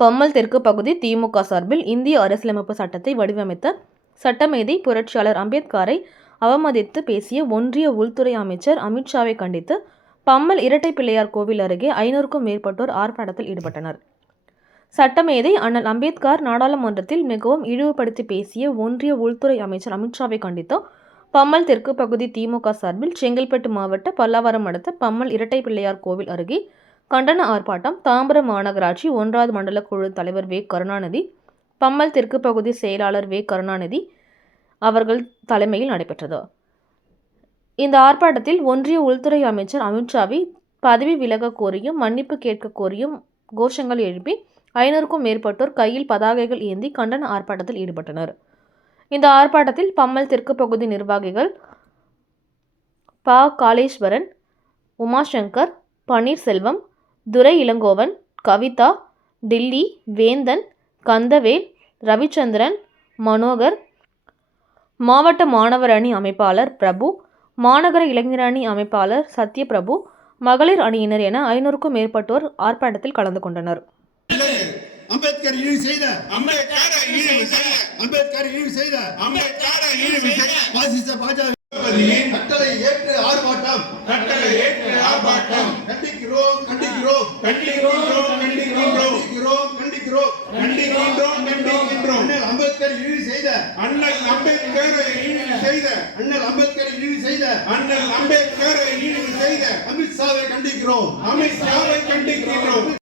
பம்மல் தெற்கு பகுதி திமுக சார்பில் இந்திய அரசியலமைப்பு சட்டத்தை வடிவமைத்த சட்டமேதை புரட்சியாளர் அம்பேத்கரை அவமதித்து பேசிய ஒன்றிய உள்துறை அமைச்சர் அமித்ஷாவை கண்டித்து பம்மல் இரட்டை பிள்ளையார் கோவில் அருகே ஐநூறுக்கும் மேற்பட்டோர் ஆர்ப்பாட்டத்தில் ஈடுபட்டனர். சட்டமேதை அண்ணல் அம்பேத்கர் நாடாளுமன்றத்தில் மிகவும் இழிவுபடுத்தி பேசிய ஒன்றிய உள்துறை அமைச்சர் அமித்ஷாவை கண்டித்து பம்மல் தெற்கு பகுதி திமுக சார்பில் செங்கல்பட்டு மாவட்ட பல்லாவரம் அடுத்த பம்மல் இரட்டை பிள்ளையார் கோவில் அருகே கண்டன ஆர்ப்பாட்டம் தாம்பரம் மாநகராட்சி ஒன்றாவது மண்டல குழு தலைவர் வே கருணாநிதி பம்மல் தெற்கு பகுதி செயலாளர் வே கருணாநிதி அவர்கள் தலைமையில் நடைபெற்றது. இந்த ஆர்ப்பாட்டத்தில் ஒன்றிய உள்துறை அமைச்சர் அமித்ஷாவை பதவி விலக கோரியும் மன்னிப்பு கேட்க கோரியும் கோஷங்கள் எழுப்பி ஐநூறுக்கும் மேற்பட்டோர் கையில் பதாகைகள் ஏந்தி கண்டன ஆர்ப்பாட்டத்தில் ஈடுபட்டனர். இந்த ஆர்ப்பாட்டத்தில் பம்மல் தெற்கு பகுதி நிர்வாகிகள் ப. காளேஸ்வரன் உமாசங்கர் பன்னீர்செல்வம் துரை இளங்கோவன் கவிதா டில்லி வேந்தன் கந்தவேல் ரவிச்சந்திரன் மனோகர் மாவட்ட மாணவர் அணி அமைப்பாளர் பிரபு மாநகர இளைஞர் அணி அமைப்பாளர் சத்யபிரபு மகளிர் அணியினர் என ஐநூறுக்கும் மேற்பட்டோர் ஆர்ப்பாட்டத்தில் கலந்து கொண்டனர். அம்பேத்கர் இழிவு செய்த. அம்பேத்கர் இழிவு செய்த. அம்பேத்கர் இழிவு செய்த. அம்பேத்கர் இழிவு செய்த. பாசிச பாஜக. ஆர்ப்பாட்டம். கட்டளை ஏற்று ஆர்ப்பாட்டம். கண்டிக்கிறோம் கண்டிக்கிறோம். கண்டிக்கின்றோம் கண்டிக்கின்றோம் கண்டிக்கிறோம் கண்டிக்கிறோம். கண்டிக்கின்றோம் கண்டிக்கின்றோம் அண்ணல் அம்பேத்கர் இழிவு செய்த. அண்ணல் அம்பேத்கரை இழிவு செய்த. அண்ணல் அம்பேத்கர் இழிவு செய்த. அண்ணல் அம்பேத்கரை இழிவு செய்த. அமித்ஷாவை கண்டிக்கிறோம். அமித்ஷாவை கண்டிக்கின்றோம்